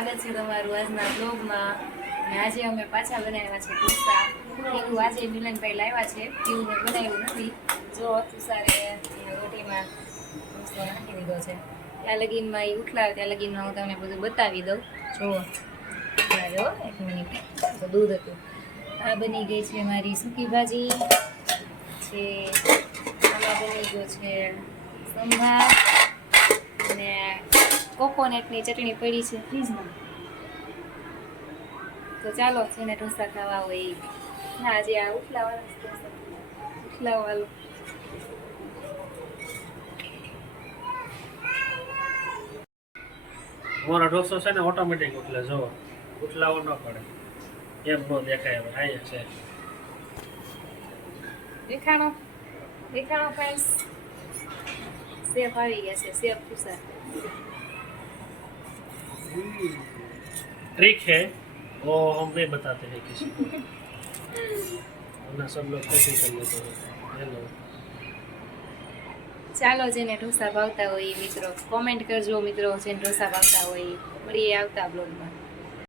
સ્વાગત છે તમારું આજના બ્લોગમાં. અને આજે અમે પાછા બનાવ્યા છે ઢોસા. એવું આજે મિલનભાઈ લાવ્યા છે, એવું મેં બનાવ્યું નથી. જો તુષારે રોટીમાં ઢોસો નાખી દીધો છે. ત્યાં લગીનમાં એ ઉઠલાવે ત્યાં લગીનમાં હું તમને બધું બતાવી દઉં. જુઓ જો 1 મિનિટ, તો દૂધ હતું. આ બની ગઈ છે મારી સૂકી ભાજી છે. આમાં બની ગયો છે સંભાર અને કોકોનટની ચટણી પડી છે ફ્રીજમાં. તો ચાલો જેને ઢોસા ખાવા હોય ના જે આ ઉઠલાવાળું મારો ઢોસો છે ને ઓટોમેટિક ઉઠલે, જો ઉઠલાવો ન પડે, એમ નો દેખાય. હવે આયા છે દેખાણો ફ્રેન્ડ્સ. સેફ આવી ગયા છે, સેફ તુષાર. ट्रिक है वो हम नहीं बताते हैं किसी को, वरना सब लोग कैसे कर लेते हैं। हेलो, ચાલો જેને ઢોસા ભાવતા હોય મિત્રો કોમેન્ટ કરજો મિત્રો, જેને ઢોસા ભાવતા હોય. મળીએ આવતા બ્લોગમાં.